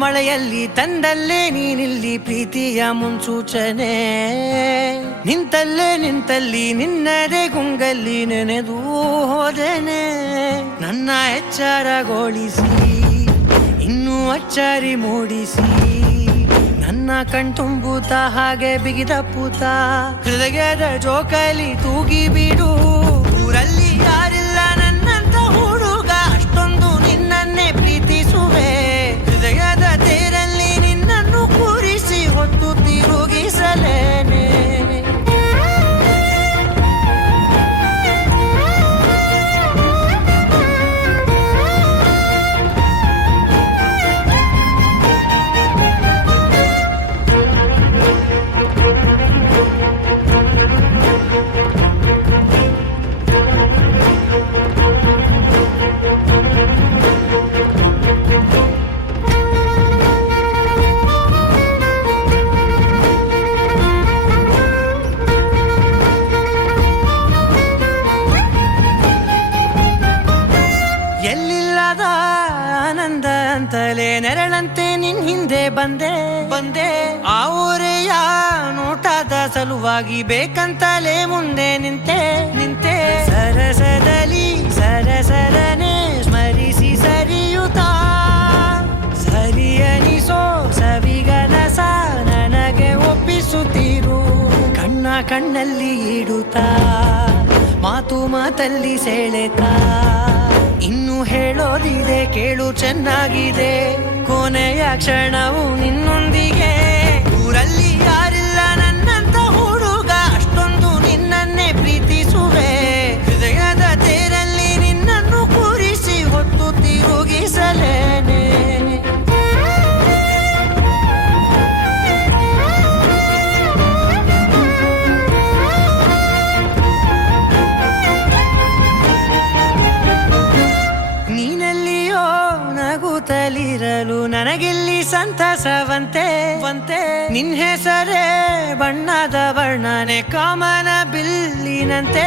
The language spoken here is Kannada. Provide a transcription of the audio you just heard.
ಮಳೆಯಲ್ಲಿ ತಂದಲ್ಲೇ ನೀನಿಲ್ಲಿ ಪ್ರೀತಿಯ ಮುನ್ಸೂಚನೆ, ನಿಂತಲ್ಲಿ ನಿನ್ನದೇ ಗುಂಗಲ್ಲಿ ನೆನೆದು ಹೋದನೆ. ನನ್ನ ಎಚ್ಚರಗೊಳಿಸಿ ಇನ್ನೂ ಅಚ್ಚರಿ ಮೂಡಿಸಿ, ನನ್ನ ಕಣ್ತುಂಬುತ್ತ ಹಾಗೆ ಬಿಗಿದಪ್ಪುತ್ತ ಹೃದಯದ ಜೋಕಾಲಿ ತೂಗಿ ಬಿಡು. ಊರಲ್ಲಿ ಯಾರಿಲ್ಲ ನನ್ನಂತ ಹುಡುಗ, ಅಷ್ಟೊಂದು ನಿನ್ನನ್ನೇ ಪ್ರೀತಿಸುವೆ. ಹೃದಯದ ತೇರಲ್ಲಿ ನಿನ್ನನ್ನು ಕೂರಿಸಿ ಹೊತ್ತು ತಿರುಗಿಸಲೇನೆ. ಎಲ್ಲಿಲ್ಲದ ಆನಂದ ಅಂತಲೇ ನೆರಳಂತೆ ನಿನ್ ಹಿಂದೆ ಬಂದೆ. ಆ ಊರೆಯ ನೋಟದ ಸಲುವಾಗಿ ಬೇಕಂತಲೇ ಮುಂದೆ ನಿಂತೆ. ಸರಸರನೆ ಸ್ಮರಿಸಿ ಸರಿಯುತ್ತಾ, ಸರಿಯನಿಸೋ ಸವಿಗನಸ ನನಗೆ ಒಪ್ಪಿಸುತ್ತೀರು. ಕಣ್ಣಲ್ಲಿ ಇಡುತ್ತಾ, ಮಾತಲ್ಲಿ ಸೆಳೆತಾ, ಇನ್ನು ಹೇಳೋದಿದೆ ಕೇಳು ಚೆನ್ನಾಗಿದೆ. ಕೊನೆಯ ಕ್ಷಣವು ನಿನ್ನೊಂದಿಗೆ. ಊರಲ್ಲಿ ಯಾರಿಲ್ಲ ನನ್ನಂತ ಹುಡುಗ, ಅಷ್ಟೊಂದು ನಿನ್ನನ್ನೇ ಪ್ರೀತಿಸುವೆ. ಹೃದಯದ ತೇರಲ್ಲಿ ನಿನ್ನನ್ನು ಕೂರಿಸಿ ಹೊತ್ತು ತಿರುಗಿಸಲೇನೆ. ನೀನೆಲ್ಲಿಯೋ ನಗುತ್ತಲಿರಲು ನನಗಿಲ್ಲಿ ಸಂತಸವಂತೆ. ನಿನ್ ಹೆಸರೇ ಬಣ್ಣದ ವರ್ಣನೆ ಕಾಮನ ಬಿಲ್ಲಿನಂತೆ.